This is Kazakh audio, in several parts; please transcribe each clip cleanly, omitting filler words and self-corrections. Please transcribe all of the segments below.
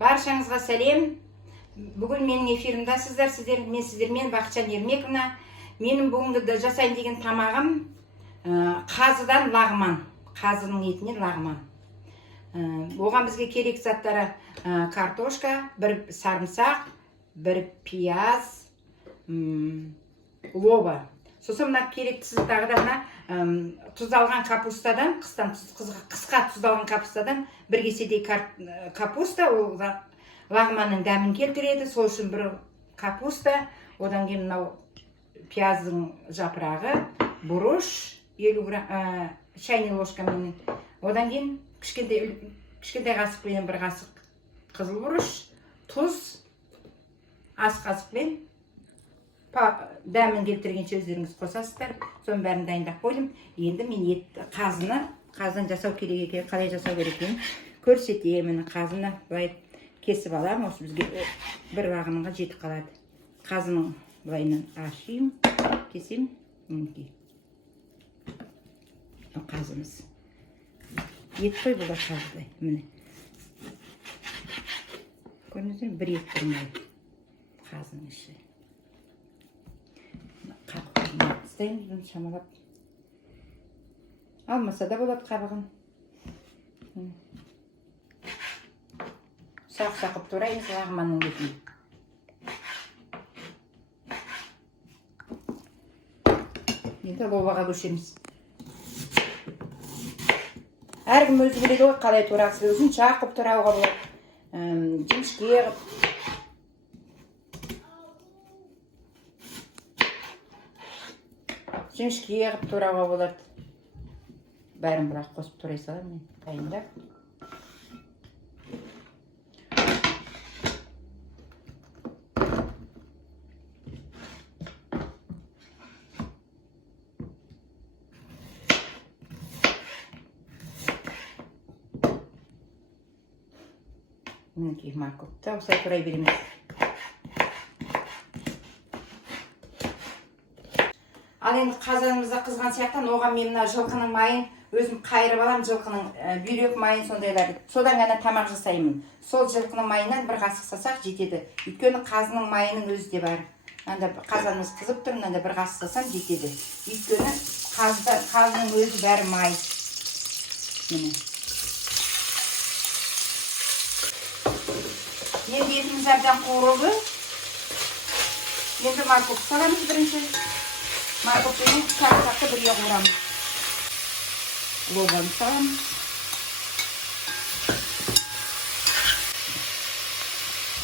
Баршаңызға сәлем. Бүгін менің эфирімдасыздар, мен сіздермен Бақытжан Ермековна. Менің бүгінгі жасайын деген тамағым қазыдан лағман, қазының етінен лағман. Оған бізге керек заттары картошка, бір сарымсақ, бір пияз, лоба. Сосын мына керектісі тағы да мына тұздалған капустадан, қысқа тұздалған капустадан бір кеседей капуста, ол лағманның дәмін келтіреді. Сол үшін бір капуста, одан кейін мынау пияздың жапырағы, бұрыш, 50 грамм, шайный ложкамен. Одан кейін кішкентай қасықпен бір қасық қызыл бұрыш, тұз, ас қасықпен дәмін келтіргенше өздеріңіз қосасыздар. Соның бәрін дайындап қойдым. Енді мен қазыны жасау керек екен, қалай жасау керек екенін көрсетемін. Қазыны былай кесіп алам, осы бізге бір лағманға жетіп қалады. Қазының былайынан ашайым, кесем, мінекей. Қазымыз. Ет қой бұл да қаздай, міне. Көрдіңіздер, бір ет тұрмай қазының іші. Қабығын шамалап. Алмаса да болады қабығын. Сақ-сақып тураймыз лағманның етін. Енді лобаға көшеміз. Әркім өзі біледі ғой, қалай турақсы өзін шақып тұрауға болады. Жіңішке қып. Жіңішке қып турауға болады. Бәрін бірақ қосып турай салам мен. Дайындап. Мінекей морковты осылай турай береміз. Ал енді қазанымызда қызған сияқтан оған мен мына жылқының майын өзім қайырып алам, жылқының бүйрек майын сондайларды. Содан ғана тамақ жасаймын. Сол жылқының майынан бір қасық сасақ жетеді. Өйткені қазының майының өзі де бар. Анда қазанымыз қызып тұр, мынада бір қасық сасам жетеді. Өйткені қазының өзі бәрі май. Міне. Енді етіміз әбден қуырылды. Енді морковты саламыз бірінші. Морковтың сарымсақты бірге қуырамыз. Лобаны саламыз.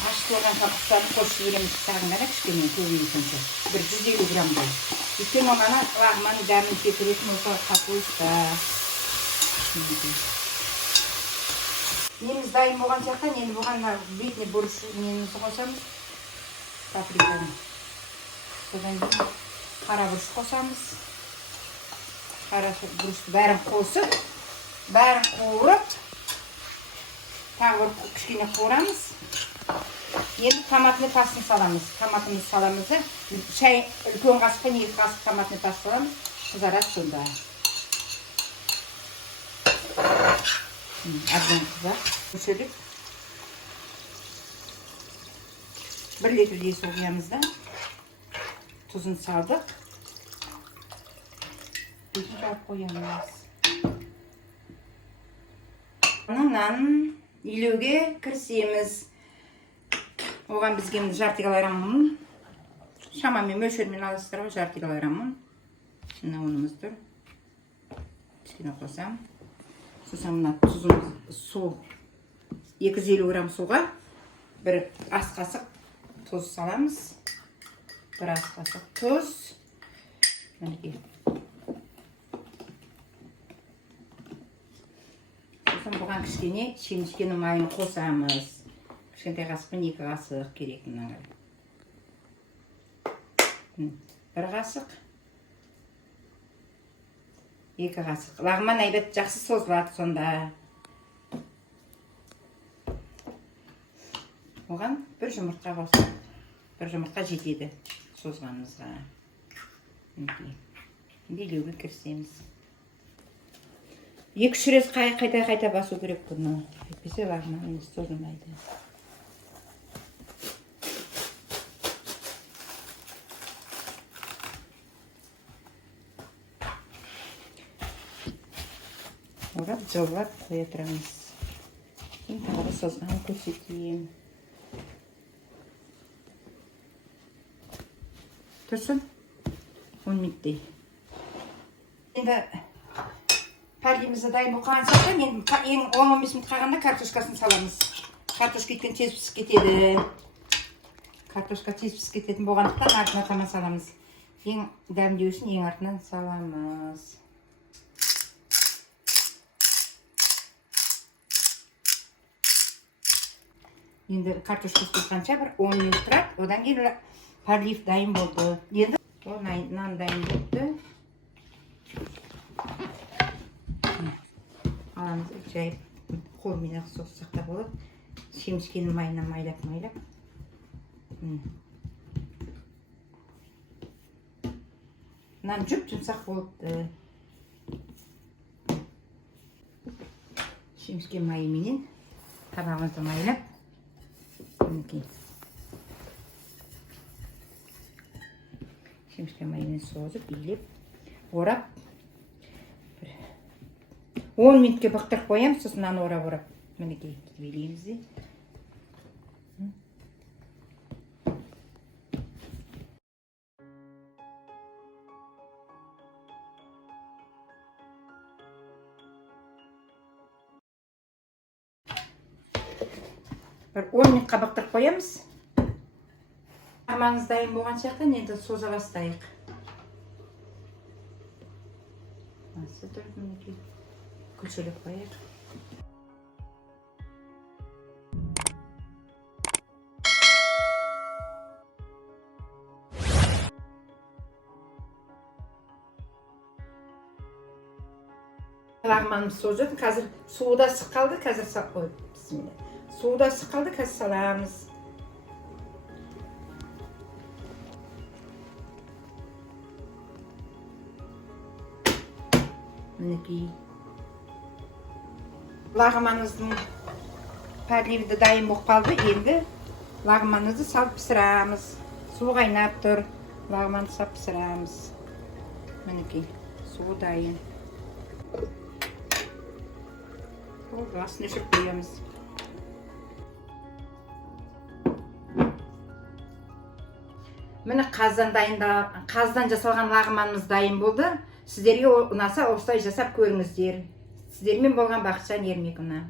Ашып қойған капустаны қосып жібереміз сағынара кішкене көбейгенше. Бір 150 граммдай. Өйткені оған лағманның дәмін келтіретін осы капуста. Неміз дайын болған сияқтан, енді бұған бетіне бұрыш немізді қосамыз. Паприканы. Содан кейін қара бұрыш қосамыз. Қара бұрышты бәрін қосып, бәрін қуырып, тағы бір кішкене қуырамыз. Енді томатный пастаны саламыз. Томатымызды саламыз. Шай үлкен қасықпен 2 қасық томатный паста саламыз. Қызарады сонда. Әбден қызар. Көшелік. 1 литрдей су құямыз да. Тұзын салдық. Бетін жауып қоямыз. Нанын илеуге кірісеміз. Оған бізге жарты килограмм ұн. Шамамен мөлшермен аласыздар ғой, жарты килограмм ұн. Мына ұнымыз тұр. Кішкене қосам. Сосын мына тұзымыз, су 250 грамм суға бір ас қасық тұз саламыз. Бір ас қасық тұз. Сосын бұған кішкене шемішкені майын қосамыз. Кішкентай қасықпен 2 қасық керек мынаған. Бір қасық. 2 қасық. Лағман әйбет жақсы созылады сонда. Оған бір жұмыртқа қосып. Бір жұмыртқа жетеді созғанымызға. Илеуге кірісеміз. 2-3 рет қайта басу керек бұны. Әйтпесе лағман созылмайды. орап жылылап қоя тұрамыз. Тағы да созған көрсетейін. Тұрсын 10 минуттей. Енді пәрлемізді дайын болған соң, ең 10-15 минут қалғанда картошкасын саламыз. Картошка еткен тез пісіп кетеді. Картошка тез пісіп кететін болғандықтан артына таман саламыз. Ең дәмдеу үшін ең артынан саламыз. Енді картошка пісқанша бір 10 минут тұрады. Одан кейін пәрлев дайын болды. Енді нан дайын болды. Аламыз жайып қолмен ақ соқсақ та болады. Шемішкені майына майлап. Нан жұмсақ болды. Шемішке майыменен табағымызды майлап. Шемішке майымен созып, билеп, орап. 10 минутке бақтырып қоямыз, сосын нан орап. Мінекей билейміз де. Бір 10 минутқа бақтырып қоямыз. Аманыз дайын болған сияқты, енді соза бастайық. Осы тұрып мінекей. Күлшелеп қояйық. Лағманымыз созып, қазір суы да ысып қалды, қазір сап қойып. Суы да ысып қалды, қазір саламыз. Мінекей. Лағманымыздың пәрлеві дайын болып қалды. Енді лағманымызды салып пісірамыз. Су қайнап тұр. Лағманды салып пісірамыз. Мінекей, суы дайын. Басын өшіріп қоямыз. Міне қаздан жасалған лағманымыз дайын болды. Сіздерге ұнаса осылай жасап көріңіздер. Сіздермен болған Бақытжан Ермекова.